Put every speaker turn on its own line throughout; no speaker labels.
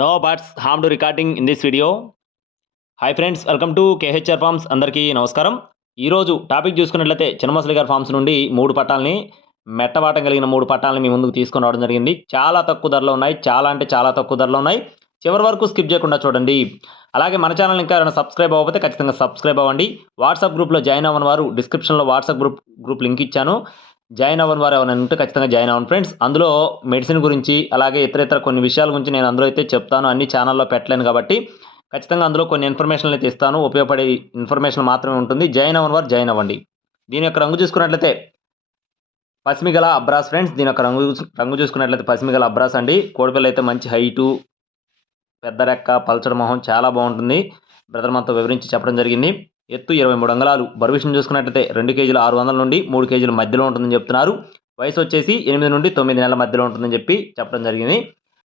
No buts harm to recording in this video hi friends welcome to KHR farms అందరికీ నమస్కారం. ఈరోజు topic చూసుకున్నట్లయితే చిన్నమసలి గారి ఫార్మ్స్ నుండి మూడు పట్టాలని మెట్టవాటం కలిగిన మూడు పట్టాలని మీ ముందుకు తీసుకొని రావడం జరిగింది. చాలా తక్కువ ధరలో ఉన్నాయి. చాలా అంటే చాలా తక్కువ ధరలో ఉన్నాయి. చివరి వరకు స్కిప్ చేయకుండా చూడండి. అలాగే మన ఛానల్ ఇంకా ఎవరైనా సబ్స్క్రైబ్ అవ్వకపోతే ఖచ్చితంగా సబ్స్క్రైబ్ అవ్వండి. వాట్సాప్ గ్రూప్లో జాయిన్ అవ్వని వారు డిస్క్రిప్షన్లో వాట్సాప్ గ్రూప్ గ్రూప్ లింక్ ఇచ్చాను. జాయిన్ అవ్వని వారు ఎవరైనా ఉంటే ఖచ్చితంగా జాయిన్ అవ్వండి ఫ్రెండ్స్. అందులో మెడిసిన్ గురించి అలాగే ఇతర ఇతర కొన్ని విషయాల గురించి నేను అందులో అయితే చెప్తాను. అన్ని ఛానల్లో పెట్టలేను కాబట్టి ఖచ్చితంగా అందులో కొన్ని ఇన్ఫర్మేషన్లు అయితే ఇస్తాను. ఉపయోగపడే ఇన్ఫర్మేషన్ మాత్రమే ఉంటుంది. జాయిన్ అవ్వని వారు జాయిన్ అవ్వండి. దీని యొక్క రంగు చూసుకున్నట్లయితే పసిమిగల అబ్రాస్ ఫ్రెండ్స్. దీని యొక్క రంగు రంగు చూసుకున్నట్లయితే పసిమిగల అబ్రాస్ అండి. కోడిపిల్ల అయితే మంచి హైటు పెద్ద రెక్క పల్చడి మొహం చాలా బాగుంటుంది. బ్రదర్ మనతో వివరించి చెప్పడం జరిగింది. ఎత్తు ఇరవై మూడు అంగళాలు. బరువు విషయం చూసుకున్నట్లయితే రెండు కేజీలు ఆరు వందల నుండి మూడు కేజీల మధ్యలో ఉంటుందని చెప్తున్నారు. వయసు వచ్చేసి ఎనిమిది నుండి తొమ్మిది నెలల మధ్యలో ఉంటుందని చెప్పి చెప్పడం జరిగింది.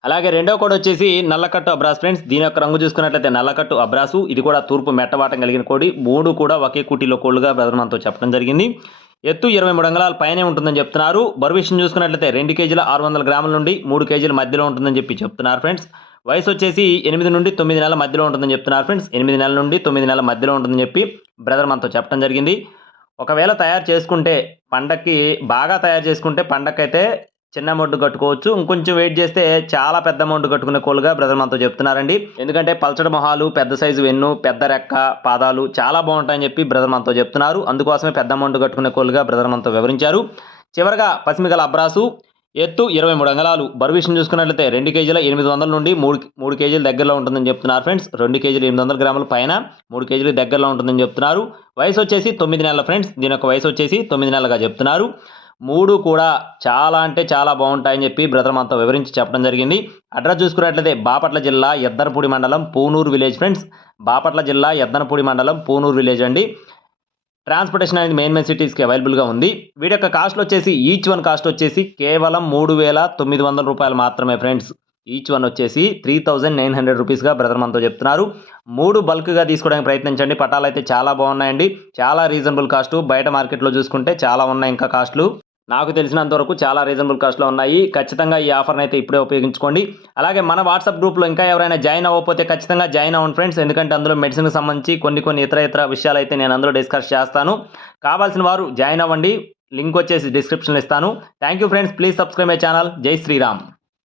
అలాగే రెండో కోడ్ వచ్చేసి నల్లకట్టు అబ్రాస్ ఫ్రెండ్స్. దీని యొక్క రంగు చూసుకున్నట్లయితే నల్లకట్టు అబ్రాసు. ఇది కూడా తూర్పు మెట్టవాటం కలిగిన కోడి. మూడు కూడా ఒకే కుటీలో కోళ్ళుగా బ్రదర్ మనతో చెప్పడం జరిగింది. ఎత్తు ఇరవై మూడు అంగళాల పైనే ఉంటుందని చెప్తున్నారు. బరువు విషయం చూసుకున్నట్లయితే రెండు కేజీల ఆరు వందల గ్రాముల నుండి మూడు కేజీల మధ్యలో ఉంటుందని చెప్పి చెప్తున్నారు ఫ్రెండ్స్. వయసు వచ్చేసి ఎనిమిది నుండి తొమ్మిది నెలల మధ్యలో ఉంటుందని చెప్తున్నారు ఫ్రెండ్స్. ఎనిమిది నెలల నుండి తొమ్మిది నెలల మధ్యలో ఉంటుందని చెప్పి బ్రదర్ మనతో చెప్పడం జరిగింది. ఒకవేళ తయారు చేసుకుంటే పండక్కి బాగా తయారు చేసుకుంటే పండక్కైతే చిన్న అమౌంట్ కట్టుకోవచ్చు. ఇంకొంచెం వెయిట్ చేస్తే చాలా పెద్ద అమౌంట్ కట్టుకునే కోలుగా బ్రదర్ మనతో చెప్తున్నారండి. ఎందుకంటే పల్చడి మొహాలు పెద్ద సైజు వెన్ను పెద్ద రెక్క పాదాలు చాలా బాగుంటాయని చెప్పి బ్రదర్ మనతో చెప్తున్నారు. అందుకోసమే పెద్ద అమౌంట్ కట్టుకునే కోలుగా బ్రదర్ మనతో వివరించారు. చివరగా పసిమిగల అబ్రాసు ఎత్తు ఇరవై మూడు అంగళాలు. బరువు విషయం చూసుకున్నట్లయితే రెండు కేజీల ఎనిమిది వందల నుండి మూడు మూడు కేజీల దగ్గరలో ఉంటుందని చెప్తున్నారు ఫ్రెండ్స్. రెండు కేజీలు ఎనిమిది వందల గ్రాముల పైన మూడు కేజీలు దగ్గరలో ఉంటుందని చెప్తున్నారు. వయసు వచ్చేసి తొమ్మిది నెలల ఫ్రెండ్స్. దీని యొక్క వయసు వచ్చేసి తొమ్మిది నెలలుగా చెప్తున్నారు. మూడు కూడా చాలా అంటే చాలా బాగుంటాయని చెప్పి బ్రదర్ మనతో వివరించి చెప్పడం జరిగింది. అడ్రస్ చూసుకున్నట్లయితే బాపట్ల జిల్లా ఎద్దనపూడి మండలం పూనూరు విలేజ్ ఫ్రెండ్స్. బాపట్ల జిల్లా ఎద్దనపూడి మండలం పూనూరు విలేజ్ అండి. ట్రాన్స్పోర్టేషన్ అనేది మెయిన్ మెయిన్ సిటీస్కి అవైలబుల్గా ఉంది. వీటి యొక్క కాస్ట్ వచ్చేసి ఈచ్ వన్ కాస్ట్ వచ్చేసి కేవలం మూడు వేల తొమ్మిది వందల రూపాయలు మాత్రమే ఫ్రెండ్స్. ఈచ్ వన్ వచ్చేసి త్రీ థౌజండ్ నైన్ హండ్రెడ్ రూపీస్గా బ్రదర్ మనతో చెప్తున్నారు. మూడు బల్క్గా తీసుకోవడానికి ప్రయత్నించండి. పటాలు అయితే చాలా బాగున్నాయండి. చాలా రీజనబుల్ కాస్ట్. బయట మార్కెట్లో చూసుకుంటే చాలా ఉన్నాయి ఇంకా కాస్ట్లు. నాకు తెలిసినంత వరకు చాలా రీజనబుల్ కాస్ట్లో ఉన్నాయి. ఖచ్చితంగా ఈ ఆఫర్ని అయితే ఇప్పుడే ఉపయోగించుకోండి. అలాగే మన వాట్సాప్ గ్రూప్లో ఇంకా ఎవరైనా జాయిన్ అవ్వకపోతే ఖచ్చితంగా జాయిన్ అవ్వండి ఫ్రెండ్స్ ఎందుకంటే అందులో మెడిసిన్కి సంబంధించి కొన్ని కొన్ని ఇతర ఇతర విషయాలు అయితే నేను అందులో డిస్కస్ చేస్తాను. కావాల్సిన వారు జాయిన్ అవ్వండి. లింక్ వచ్చేసి డిస్క్రిప్షన్లో ఇస్తాను. Thank you friends please subscribe my channel జై శ్రీరామ్